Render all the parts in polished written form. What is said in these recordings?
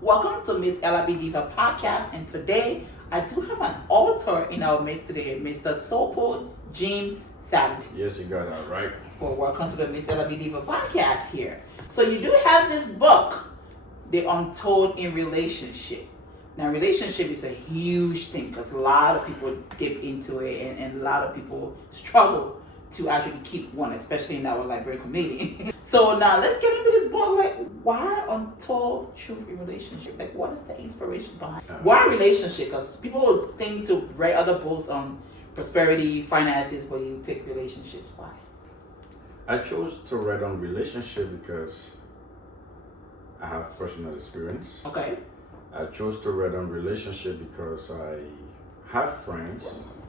Welcome to Miss LRB Diva Podcast, and today I do have an author in our midst today, Mr. Sopo James Salad. Yes, you got that right. Well, welcome to the Miss LRB Diva Podcast here. So you do have this book, The Untold in Relationship. Now, relationship is a huge thing because a lot of people dip into it, and a lot of people struggle to actually keep one, especially in our library community. So now let's get into this book. Like, why untold truth in relationship? Like, what is the inspiration behind it? Why relationship? Because people will think to write other books on prosperity, finances, but you pick relationships. Why? I chose to write on relationship because I have personal experience. Okay. I chose to write on relationship because I have friends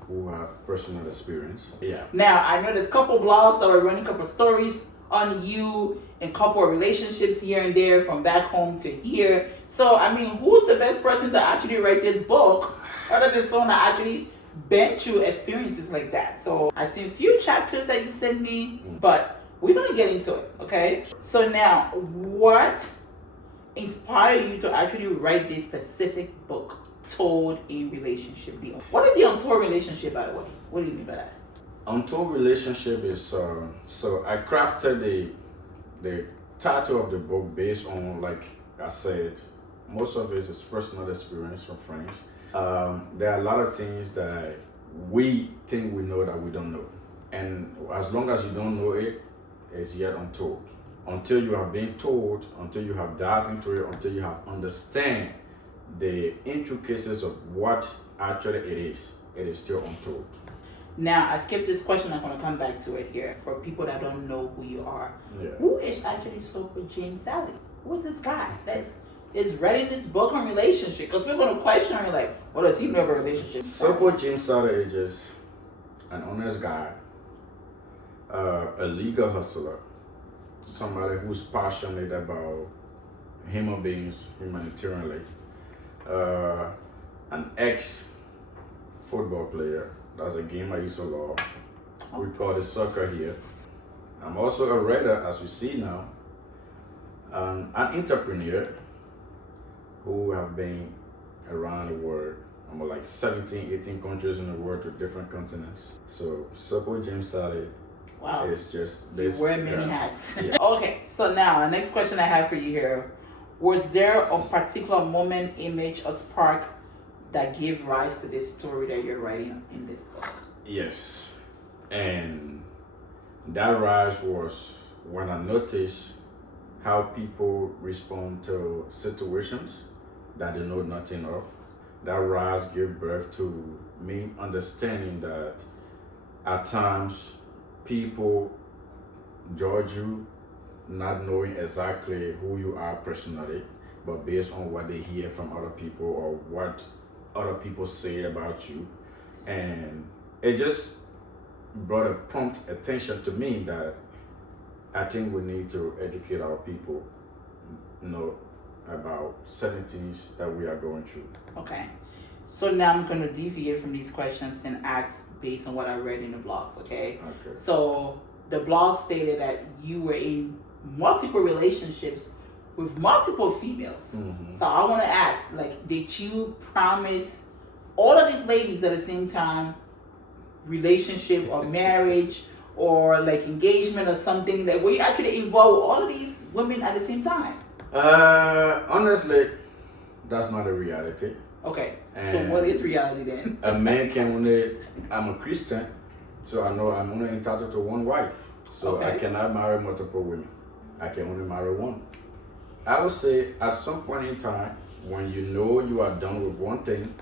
who have personal experience. Yeah. Now, I know there's a couple blogs that were running, a couple stories on you and couple of relationships here and there from back home to here. So, I mean, who's the best person to actually write this book other than someone that actually been through experiences like that? So, I've seen a few chapters that you sent me, but we're going to get into it, okay? So now, what inspired you to actually write this specific book, Told in Relationship? What is the untold relationship, by the way? What do you mean by that? Untold relationship is so I crafted the title of the book based on, like I said, most of it is personal experience from friends. There are a lot of things that we think we know that we don't know, and as long as you don't know it, it's yet untold. Until you have been told, until you have dived into it, until you have understand the intricacies of what actually it is still untold. Now, I skipped this question. I'm going to come back to it here. For people that don't know who you are, Who is actually Sopo James Salad? Who is this guy is writing this book on relationship? Because we're going to question him like, what does he know about relationships? Sopo James Salad is just an honest guy, a legal hustler, somebody who's passionate about human beings humanitarianly, an ex-football player. That's a game I used to love. We call it soccer here. I'm also a writer, as you see now, an entrepreneur who have been around the world. I'm like 17, 18 countries in the world to different continents. So Sopo James Salad. Wow. It's just this. You wear many hats. Yeah. Okay, so now the next question I have for you here. Was there a particular moment, image, or spark that gave rise to this story that you're writing in this book? Yes. And that rise was when I noticed how people respond to situations that they know nothing of. That rise gave birth to me understanding that at times people judge you not knowing exactly who you are personally, but based on what they hear from other people or what other people say about you. And it just brought a prompt attention to me that I think we need to educate our people, about certain things that we are going through. Okay. So now I'm going to deviate from these questions and ask based on what I read in the blogs, okay? Okay. So the blog stated that you were in multiple relationships with multiple females. Mm-hmm. So I want to ask, like, did you promise all of these ladies at the same time relationship or marriage or like engagement or something? That were you actually involved with all of these women at the same time? Honestly, that's not a reality. Okay. And so what is reality then? A man can only, I'm a Christian, so I know I'm only entitled to one wife. So Okay. I cannot marry multiple women. I can only marry one. I would say at some point in time, when you know you are done with one thing,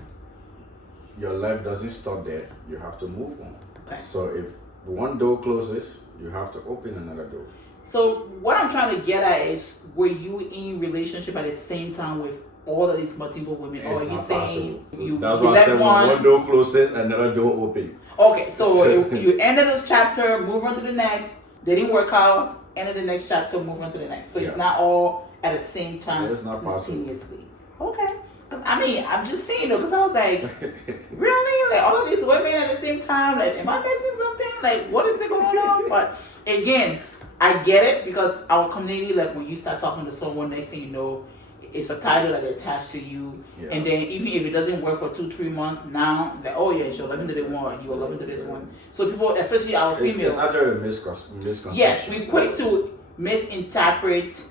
your life doesn't stop there. You have to move on. Okay. So if one door closes, you have to open another door. So what I'm trying to get at is, were you in relationship at the same time with all of these multiple women, or are you not saying possible. you That's why I left said when one door closes, another door opens. Okay, so you ended this chapter, move on to the next. They didn't work out. Ended the next chapter, move on to the next. So it's not all at the same time, it's not possible. simultaneously. Okay. Because I mean, I'm just saying though, because I was like, really? Like all of these women at the same time? Like, am I missing something? Like, what is it going on? But again, I get it because our community, like when you start talking to someone, next thing you know, it's a title that they attach to you, and then even if it doesn't work for 2-3 months, now like, oh yeah, you're loving to this one, you're loving to this one. So people, especially our female, it's actually a misconception. yes, we quick to misinterpret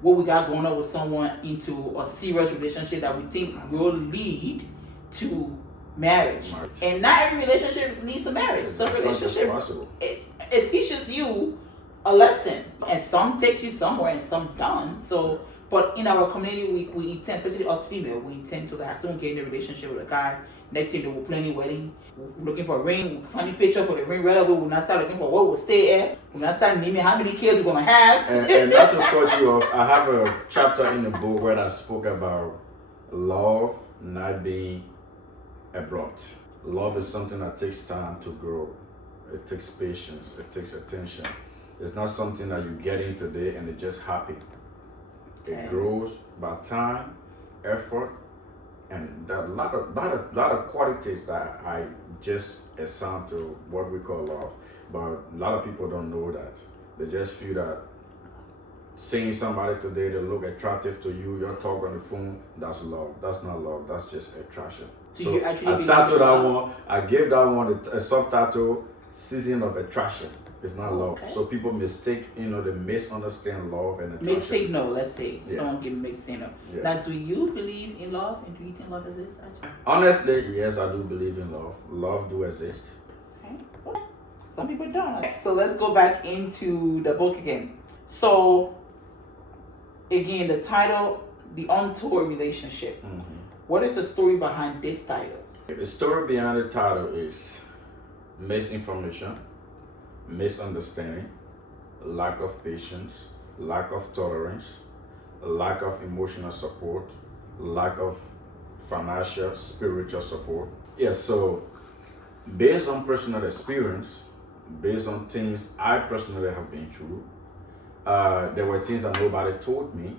what we got going on with someone into a serious relationship that we think will lead to marriage. And not every relationship leads to marriage. Some relationship it teaches you a lesson, and some takes you somewhere and some don't. So but in our community, we intend, especially us female, we intend to have someone get in a relationship with a guy. Next thing, they will plan a wedding. We're looking for a ring. We'll find a picture for the ring right away. We'll not start looking for where we'll stay at. We'll not start naming how many kids we're gonna have. And not to cut you off, I have a chapter in the book where I spoke about love not being abrupt. Love is something that takes time to grow. It takes patience. It takes attention. It's not something that you get in today and it just happens. It grows by time, effort, and a lot of qualities that I just assign to what we call love. But a lot of people don't know that. They just feel that seeing somebody today that look attractive to you, you're talking on the phone, that's love. That's not love. That's just attraction. So you actually I titled that one. I gave that one a subtitle: "Season of Attraction." It's not love. So people mistake, they misunderstand love and attraction. Mixed signal, let's say. Someone give mixed signal. Now, do you believe in love, and do you think love exists? Honestly, yes, I do believe in love. Love do exist. Okay. Well, some people don't. So let's go back into the book again. So, again, the title, The Untold Relationship. Mm-hmm. What is the story behind this title? The story behind the title is misinformation, misunderstanding, lack of patience, lack of tolerance, lack of emotional support, lack of financial, spiritual support. So based on personal experience, based on things I personally have been through, there were things that nobody told me.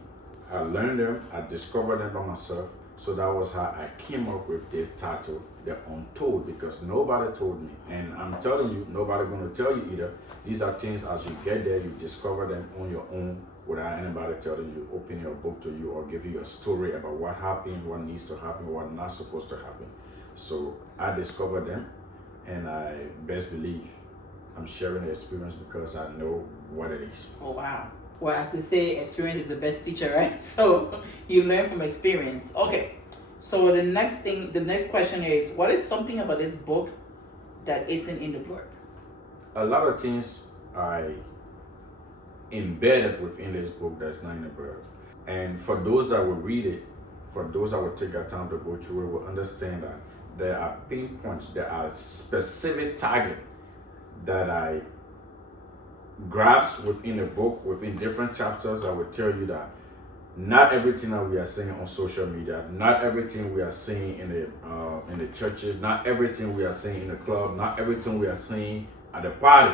I learned them, I discovered them by myself. So that was how I came up with this title, The Untold, because nobody told me. And I'm telling you, nobody gonna tell you either. These are things as you get there, you discover them on your own without anybody telling you, open your book to you or give you a story about what happened, what needs to happen, what not supposed to happen. So I discovered them, and I best believe I'm sharing the experience because I know what it is. Oh, wow. Well, as they say, experience is the best teacher, right? So you learn from experience. Okay. So the next question is, what is something about this book that isn't in the book? A lot of things I embedded within this book that's not in the book. And for those that will read it, for those that will take their time to go through it, will understand that there are pinpoints, there are specific targets that I grabs within the book, within different chapters. I will tell you that not everything that we are seeing on social media, not everything we are seeing in the churches, not everything we are seeing in the club, not everything we are seeing at the party,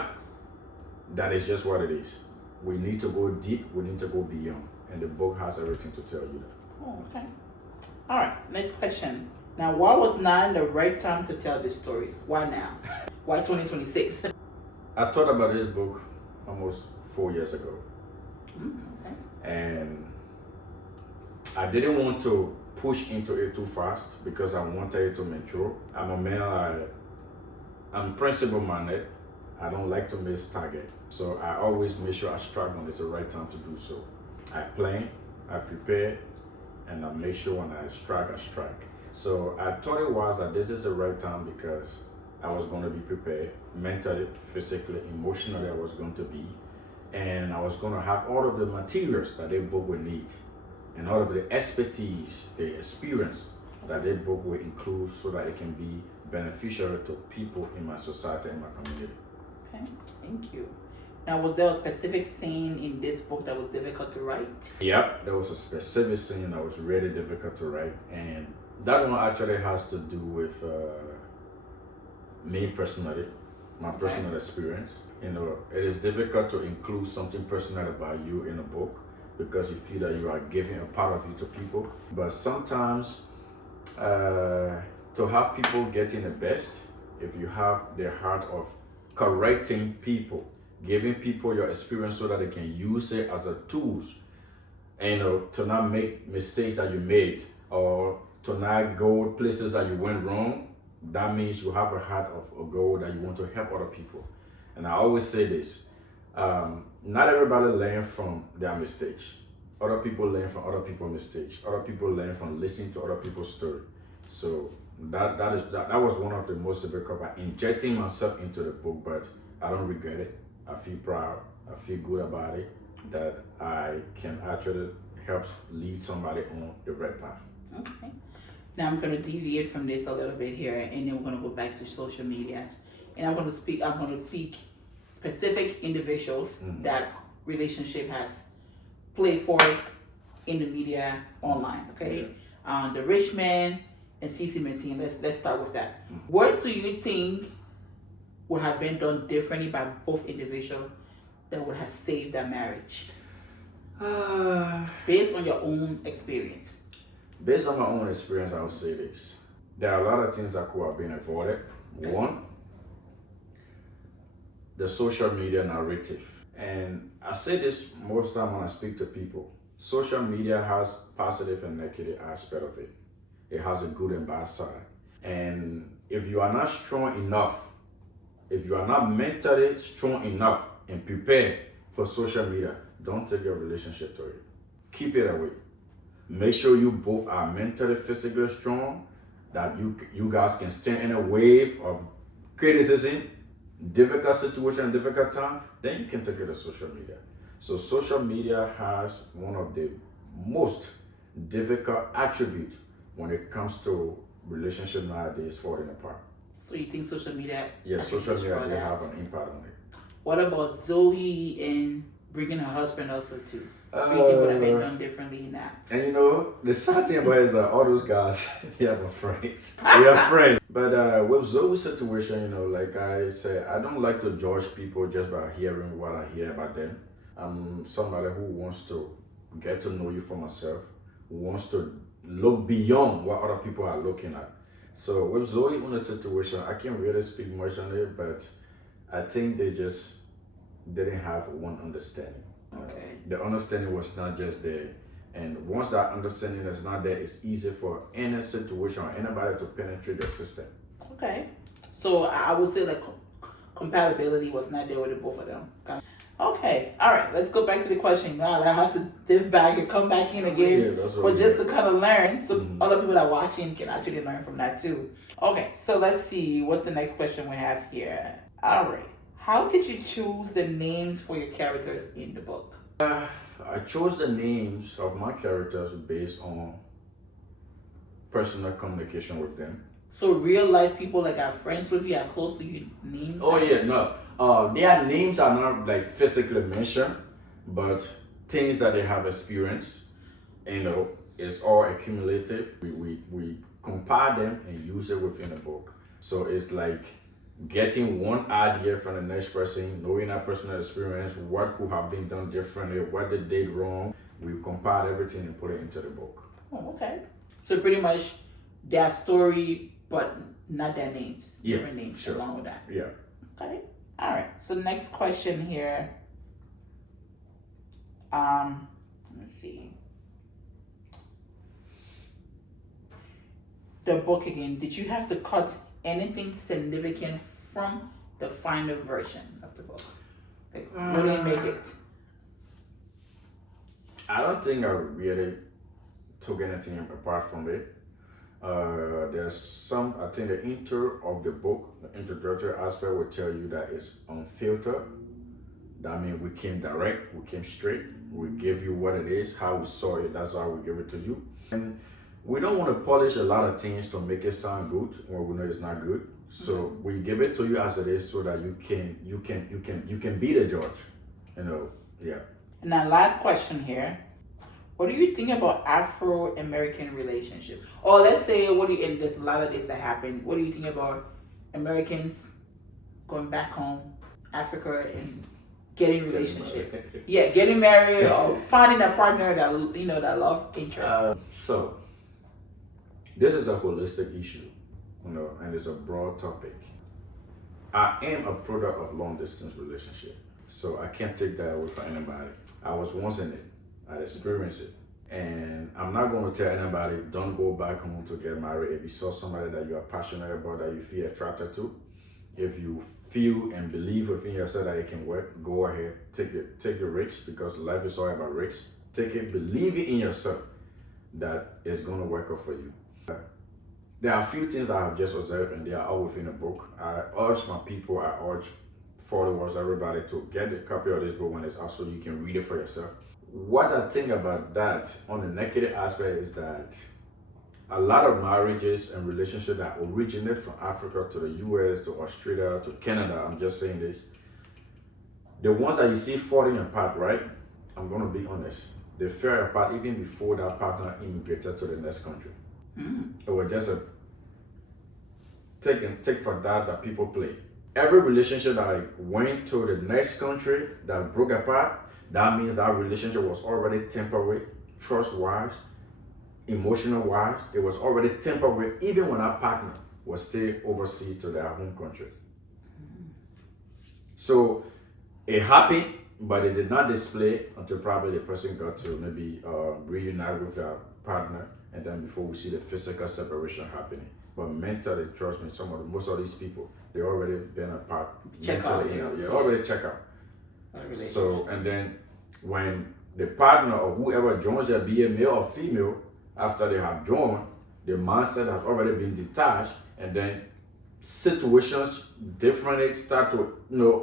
that is just what it is. We need to go deep, we need to go beyond, and the book has everything to tell you that. Oh, okay. All right, next question. Now, why was now the right time to tell this story? Why now? Why 2026? I thought about this book almost 4 years ago. Okay. And I didn't want to push into it too fast because I wanted it to mature. I'm a man, I'm principle minded. I don't like to miss target. So I always make sure I strike when it's the right time to do so. I plan, I prepare, and I make sure when I strike, I strike. So I thought it was that this is the right time because I was going to be prepared mentally, physically, emotionally. I was going to be, and I was going to have all of the materials that a book would need, and all of the expertise, the experience that a book will include, so that it can be beneficial to people in my society and my community. Okay, thank you. Now, was there a specific scene in this book that was difficult to write? Yep, there was a specific scene that was really difficult to write, and that one actually has to do with me personally, my personal experience. It is difficult to include something personal about you in a book because you feel that you are giving a part of you to people. But sometimes to have people getting the best, if you have the heart of correcting people, giving people your experience so that they can use it as a tools And to not make mistakes that you made, or to not go places that you went wrong, that means you have a heart of a goal that you want to help other people. And I always say this, not everybody learn from their mistakes. Other people learn from other people's mistakes. Other people learn from listening to other people's story. So that was one of the most difficult part, injecting myself into the book, but I don't regret it. I feel proud. I feel good about it, that I can actually help lead somebody on the right path. Okay. Now I'm going to deviate from this a little bit here, and then we're going to go back to social media, and I'm going to pick specific individuals that relationship has played for in the media online. Okay. Yeah. The rich man and CC Martin. Let's start with that. What do you think would have been done differently by both individuals that would have saved that marriage? Based on your own experience. Based on my own experience, I would say this. There are a lot of things that could have been avoided. One, the social media narrative. And I say this most time when I speak to people. Social media has positive and negative aspect of it. It has a good and bad side. And if you are not strong enough, if you are not mentally strong enough and prepared for social media, don't take your relationship to it. Keep it away. Make sure you both are mentally, physically strong, that you guys can stand in a wave of criticism, difficult situation, difficult time, then you can take it to social media. So social media has one of the most difficult attributes when it comes to relationship nowadays falling apart. So you think social media? Yes, social media they have an impact on it. What about Zoe and bringing her husband also too? What do you think would have been done differently in that? And the sad thing about it is that all those guys, they have friends. We are friends. But with Zoe's situation, like I say, I don't like to judge people just by hearing what I hear about them. I'm somebody who wants to get to know you for myself, who wants to look beyond what other people are looking at. So with Zoe in the situation, I can't really speak much on it, but I think they just didn't have one understanding. Okay. The understanding was not just there. And once that understanding is not there, it's easy for any situation or anybody to penetrate the system. Okay. So I would say like compatibility was not there with the both of them. Okay. All right. Let's go back to the question. Now I have to dive back and come back in again. Yeah, that's what but just to kind of learn, so other people that are watching can actually learn from that too. Okay. So let's see. What's the next question we have here? All right. How did you choose the names for your characters in the book? I chose the names of my characters based on personal communication with them. So real life people like are friends with you, are close to you, names? Oh yeah, no. Their names are not like physically mentioned, but things that they have experienced, it's all accumulative. We compile them and use it within a book. So it's like getting one idea from the next person, knowing that personal experience, what could have been done differently, what they did wrong. We compile everything and put it into the book. Oh, okay. So pretty much their story, but not their names. Yeah, different names sure. Along with that. Yeah. Okay. All right. So next question here. Let's see. The book again. Did you have to cut anything significant from the final version of the book? Like, really make it? I don't think I really took anything apart from it. There's some, I think the intro of the book, the introductory aspect will tell you that it's unfiltered. That means we came direct, we came straight. We give you what it is, how we saw it, that's how we give it to you. And we don't want to polish a lot of things to make it sound good when we know it's not good. So we give it to you as it is so that you can be the judge. Yeah. And now last question here. What do you think about Afro-American relationships? Or let's say, and there's a lot of this that happen. What do you think about Americans going back home, Africa, and getting relationships? Yeah, getting married or finding a partner that love interest. So this is a holistic issue, and it's a broad topic. I am a product of long distance relationship, so I can't take that away from anybody. I was once in it. I experienced it. And I'm not going to tell anybody, don't go back home to get married. If you saw somebody that you are passionate about, that you feel attracted to, if you feel and believe within yourself that it can work, go ahead, take the risk, because life is all about risks. Take it, believe it in yourself that it's going to work out for you. There are a few things I have just observed, and they are all within the book. I urge my people, I urge followers, everybody, to get a copy of this book when it's out so you can read it for yourself. What I think about that on the negative aspect is that a lot of marriages and relationships that originate from Africa to the US to Australia to Canada, I'm just saying this, the ones that you see falling apart, right? I'm going to be honest. They fell apart even before that partner immigrated to the next country. It was just a take for that people play. Every relationship that I went to the next country that broke apart, that means that relationship was already temporary, trust-wise, emotional-wise. It was already temporary, even when our partner was still overseas to their home country. So it happened, but it did not display until probably the person got to maybe reunite with their partner, and then before we see the physical separation happening. But mentally, trust me, most of these people, they already been apart. Check out. Already check out. So, and then when the partner or whoever joins their, be a male or female, after they have joined, the mindset has already been detached, and then situations differently start to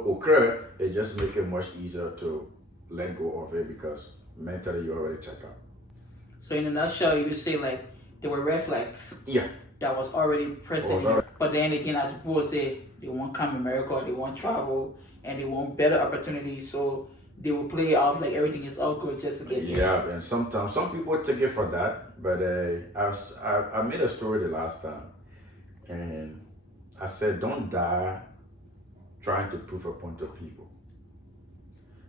occur. It just make it much easier to let go of it because mentally you already check out. So in a nutshell, you would say like there were red flags. Yeah. That was already present. Alright. But then again, as people say, they won't come to America, they won't travel, and they want better opportunities. So they will play it off like everything is all good just to get here. Yeah, and sometimes some people take it for that. But I made a story the last time, and I said, don't die trying to prove a point to people.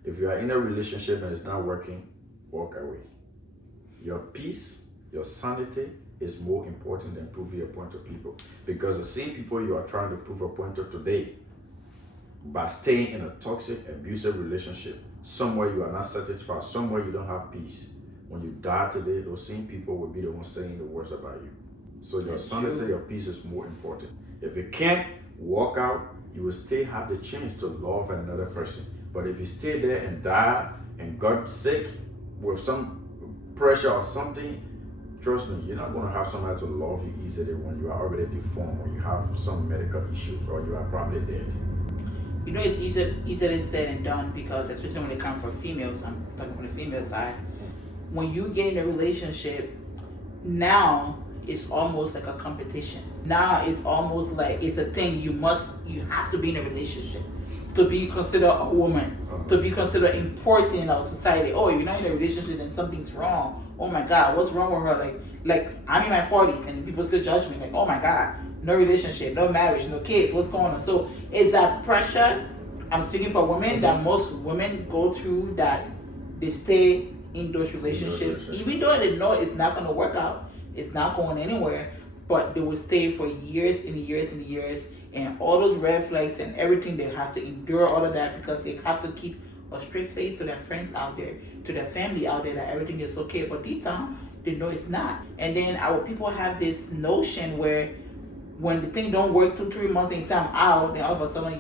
If you are in a relationship and it's not working, walk away. Your peace, your sanity is more important than proving a point to people. Because the same people you are trying to prove a point to today, by staying in a toxic, abusive relationship, somewhere you are not satisfied, somewhere you don't have peace, when you die today, those same people will be the ones saying the words about you. So your sanity, your peace is more important. If you can't walk out, you will still have the chance to love another person. But if you stay there and die and got sick with some pressure or something, trust me, you're not going to have somebody to love you easily when you are already deformed, or you have some medical issues, or you are probably dead. You know, it's easier said and done, because especially when it comes from females, I'm talking from the female side. When you get in a relationship, now it's almost like a competition. Now it's almost like it's a thing you have to be in a relationship to be considered a woman, to be considered important in our society. Oh, you're not in a relationship, then something's wrong. Oh my God, what's wrong with her? Like I'm in my 40s and people still judge me. Like, oh my God, no relationship, no marriage, no kids. What's going on? So is that pressure? I'm speaking for women, that most women go through, that they stay in those relationships, even though they know it's not going to work out, it's not going anywhere, but they will stay for years and years and years, and all those red flags and everything, they have to endure all of that because they have to keep a straight face to their friends out there, to their family out there, that everything is okay, but deep down they know it's not. And then our people have this notion where when the thing don't work 2-3 months and you say I'm out, then all of a sudden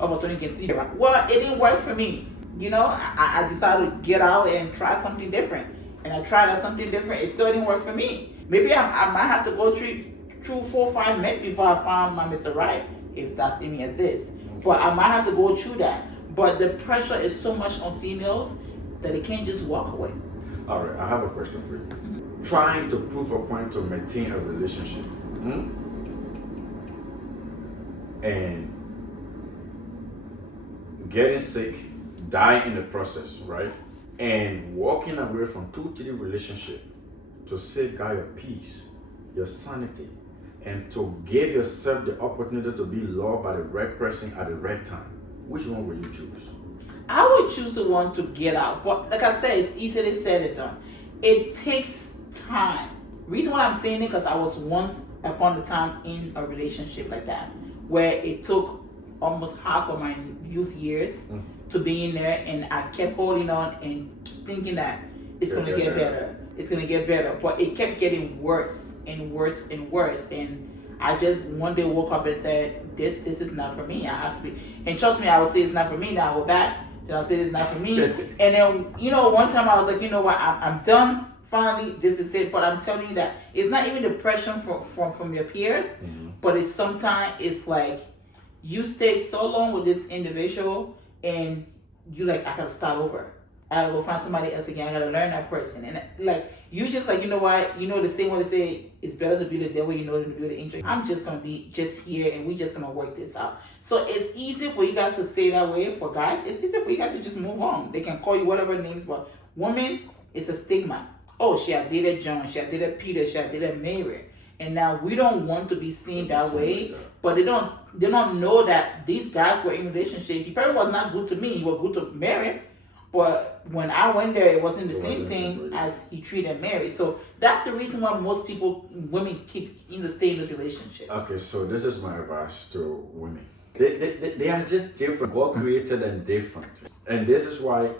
all of a sudden you can sleep. Well, it didn't work for me. You know, I decided to get out and try something different, and I tried out something different. It still didn't work for me. Maybe I might have to go through 4-5 men before I found my Mr. Right, if that's even exists. But I might have to go through that. But the pressure is so much on females that they can't just walk away. All right, I have a question for you. Trying to prove a point to maintain a relationship, and getting sick, die in the process, right? And walking away from 2-3 relationship to safeguard your peace, your sanity, and to give yourself the opportunity to be loved by the right person at the right time. Which one will you choose? I would choose the one to get out. But like I said, it's easily said and done. It takes time. Reason why I'm saying it, because I was once upon a time in a relationship like that, where it took almost half of my youth years to being there, and I kept holding on and thinking that it's gonna get better. It's gonna get better, but it kept getting worse and worse and worse. And I just one day woke up and said, "This is not for me. I have to be." And trust me, I would say it's not for me. Now I go back, and I'll say it's not for me. And then one time I was like, you know what? I'm done. Finally, this is it. But I'm telling you that it's not even the pressure from your peers, but it's sometimes it's like you stay so long with this individual, and you like, I gotta start over. I gotta go find somebody else again. I gotta learn that person. And like you just like, you know what? The same way they say it's better to be the devil, than to be the angel. I'm just gonna be just here, and we just gonna work this out. So it's easy for you guys to say that way. For guys, it's easy for you guys to just move on. They can call you whatever names, but women, it's a stigma. Oh, she had dated John, she had dated Peter, she had dated Mary. And now we don't want to be seen that way, but they don't know that these guys were in a relationship. He probably was not good to me, he was good to Mary, but when I went there, it wasn't the same thing as he treated Mary. So that's the reason why most women keep stay in those relationships. Okay, so this is my advice to women. They are just different. God created them different, and this is why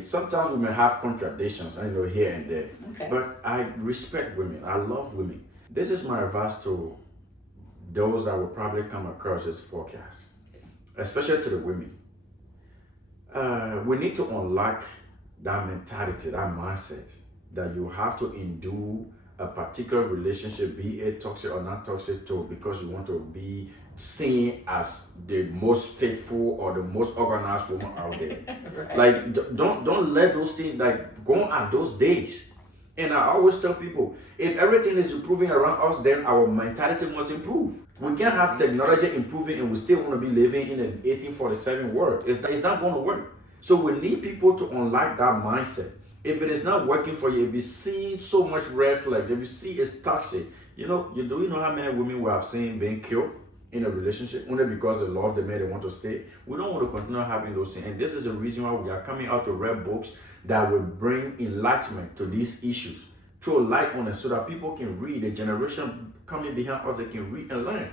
sometimes we may have contradictions, here and there. Okay. But I respect women. I love women. This is my advice to those that will probably come across this podcast, especially to the women. We need to unlock that mentality, that mindset that you have to endure a particular relationship, be it toxic or not toxic, because you want to be seen as the most faithful or the most organized woman out there. Right. Like, don't let those things like go on those days. And I always tell people, if everything is improving around us, then our mentality must improve. We can't have technology improving and we still want to be living in an 1847 world. It's not going to work. So we need people to unlock that mindset. If it is not working for you, if you see so much red flags, if you see it's toxic, you know how many women we have seen being killed in a relationship only because they love the man, they want to stay. We don't want to continue having those things. And this is the reason why we are coming out to read books that will bring enlightenment to these issues, throw light on it so that people can read. The generation coming behind us, they can read and learn.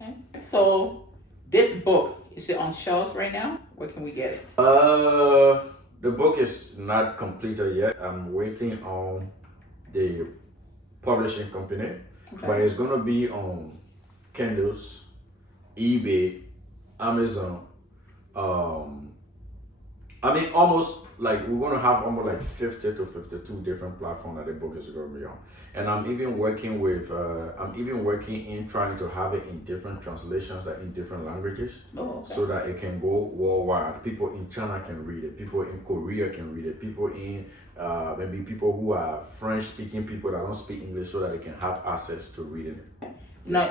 Okay. So this book, is it on shelves right now? Where can we get it? The book is not completed yet. I'm waiting on the publishing company, but it's gonna be on Kindles, eBay, Amazon. Almost like we're gonna have almost like 50 to 52 different platforms that the book is gonna be on. And I'm even working in trying to have it in different translations, like in different languages, so that it can go worldwide. People in China can read it. People in Korea can read it. People in maybe people who are French-speaking people that don't speak English, so that they can have access to reading it. Now,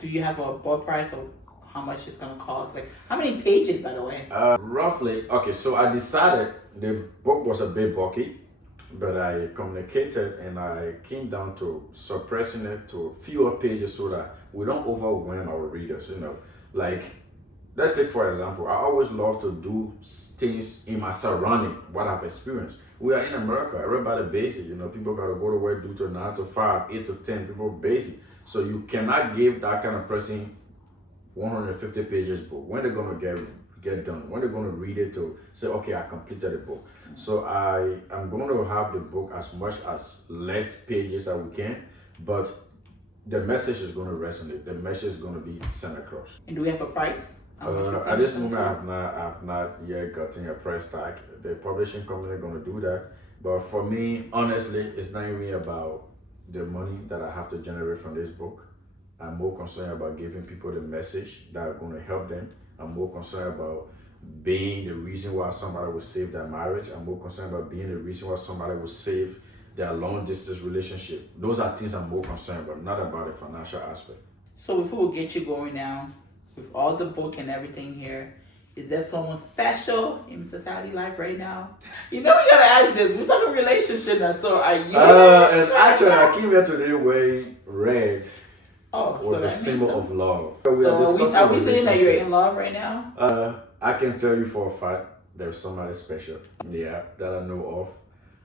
do you have a book price of how much it's gonna cost? Like, how many pages, by the way? Roughly. Okay, so I decided the book was a bit bulky, but I communicated and I came down to suppressing it to fewer pages so that we don't overwhelm our readers. Like, let's take for example, I always love to do things in my surrounding, what I've experienced. We are in America, everybody busy. People gotta go to work, do to 9 to 5, 8 to 10. People busy, so you cannot give that kind of person 150 pages book. When they're gonna get done? When they're gonna read it to say, okay, I completed the book? So I'm going to have the book as much as less pages as we can, but the message is going to resonate. The message is going to be sent across. And do we have a price? At this moment, I've not yet gotten a price tag. The publishing company is going to do that. But for me, honestly, it's not even about the money that I have to generate from this book. I'm more concerned about giving people the message that are going to help them. I'm more concerned about being the reason why somebody will save their marriage. I'm more concerned about being the reason why somebody will save their long distance relationship. Those are things I'm more concerned about, not about the financial aspect. So before we get you going now, with all the book and everything here, is there someone special in society life right now? We gotta ask this. We're talking relationship now, so are you? And actually, I came here today wearing red. With a symbol of love. So are we saying that you're in love right now? I can tell you for a fact there's somebody special, that I know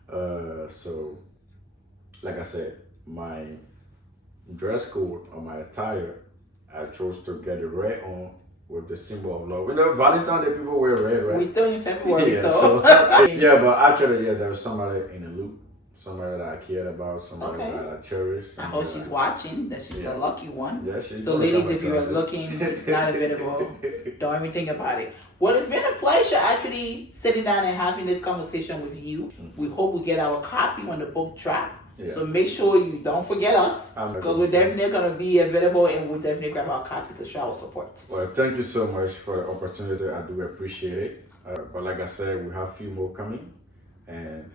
of. So, like I said, my dress code or my attire, I chose to get it red on with the symbol of love. You know, Valentine's Day people wear red, right? We're still in February, Yeah, so. yeah, but actually, yeah, there was somebody in the loop, somebody that I cared about, somebody Okay. that I cherished. I hope she's watching, that she's Yeah. a lucky one. Yeah, she's So gonna ladies, come if you are across it. looking, it's not available. Don't even think about it. Well, it's been a pleasure actually sitting down and having this conversation with you. We hope we get our copy when the book drops. Yeah. So make sure you don't forget us, I'm not because gonna we're forget. definitely going to be available, and we'll definitely grab our copy to show our support. Well, thank you so much for the opportunity. I do appreciate it. But like I said, we have a few more coming, and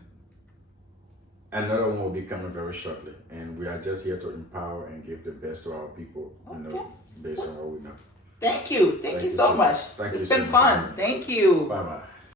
another one will be coming very shortly. And we are just here to empower and give the best to our people, you know, based on what we know. Thank you. Thank you so much. Thank It's you been so much. fun. Thank you. Bye bye.